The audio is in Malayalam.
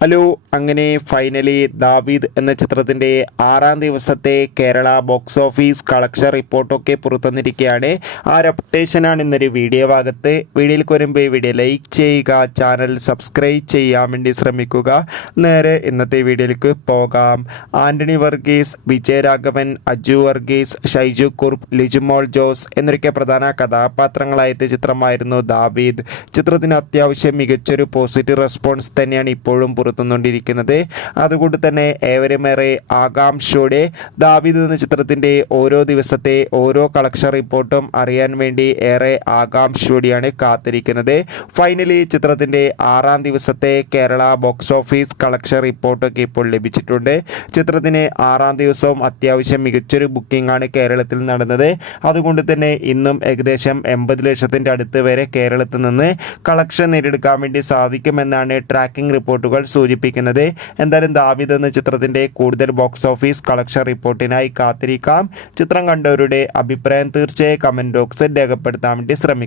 ഹലോ, അങ്ങനെ ഫൈനലി ദാവീദ് എന്ന ചിത്രത്തിൻ്റെ 6ാം ദിവസത്തെ കേരള ബോക്സ് ഓഫീസ് കളക്ഷൻ റിപ്പോർട്ടൊക്കെ പുറത്തുവന്നിരിക്കുകയാണ്. ആ ഒരു അപ്ഡേഷനാണ് ഇന്നൊരു വീഡിയോ ഭാഗത്ത്. വീഡിയോയിൽ വരുമ്പോൾ വീഡിയോ ലൈക്ക് ചെയ്യുക, ചാനൽ സബ്സ്ക്രൈബ് ചെയ്യാൻ വേണ്ടി ശ്രമിക്കുക. നേരെ ഇന്നത്തെ വീഡിയോയിലേക്ക് പോകാം. ആൻ്റണി വർഗീസ്, വിജയരാഘവൻ, അജു വർഗീസ്, ഷൈജു കുറുപ്പ്, ലിജുമോൾ ജോസ് എന്നൊക്കെ പ്രധാന കഥാപാത്രങ്ങളായ ചിത്രമായിരുന്നു ദാവീദ്. ചിത്രത്തിന് അത്യാവശ്യം മികച്ചൊരു പോസിറ്റീവ് റെസ്പോൺസ് തന്നെയാണ് ഇപ്പോഴും പുറത്തുകൊണ്ടിരിക്കുന്നത്. അതുകൊണ്ട് തന്നെ ഏവരുമേറെ ആകാംക്ഷയോടെ ദാവീദ് എന്ന ചിത്രത്തിൻ്റെ ഓരോ ദിവസത്തെ ഓരോ കളക്ഷൻ റിപ്പോർട്ടും അറിയാൻ വേണ്ടി ഏറെ ആകാംക്ഷയോടെയാണ് കാത്തിരിക്കുന്നത്. ഫൈനലി ചിത്രത്തിൻ്റെ 6ാം ദിവസത്തെ കേരള ബോക്സ് ഓഫീസ് കളക്ഷൻ റിപ്പോർട്ടൊക്കെ ഇപ്പോൾ ലഭിച്ചിട്ടുണ്ട്. ചിത്രത്തിന് 6ാം ദിവസവും അത്യാവശ്യം മികച്ചൊരു ബുക്കിംഗ് ആണ് കേരളത്തിൽ നടന്നത്. അതുകൊണ്ട് തന്നെ ഇന്നും ഏകദേശം 80 ലക്ഷത്തിൻ്റെ അടുത്ത് വരെ കേരളത്തിൽ നിന്ന് കളക്ഷൻ നേടിയെടുക്കാൻ വേണ്ടി സാധിക്കുമെന്നാണ് ട്രാക്കിംഗ് റിപ്പോർട്ടുകൾ സൂചിപ്പിക്കുന്നത്. എന്തായാലും ദാവീദ് എന്ന ചിത്രത്തിൻ്റെ കൂടുതൽ ബോക്സ് ഓഫീസ് കളക്ഷൻ റിപ്പോർട്ടിനായി കാത്തിരിക്കാം. ചിത്രം കണ്ടവരുടെ അഭിപ്രായം തീർച്ചയായും കമൻറ്റ് ബോക്സിൽ രേഖപ്പെടുത്താൻ വേണ്ടി ശ്രമിക്കും.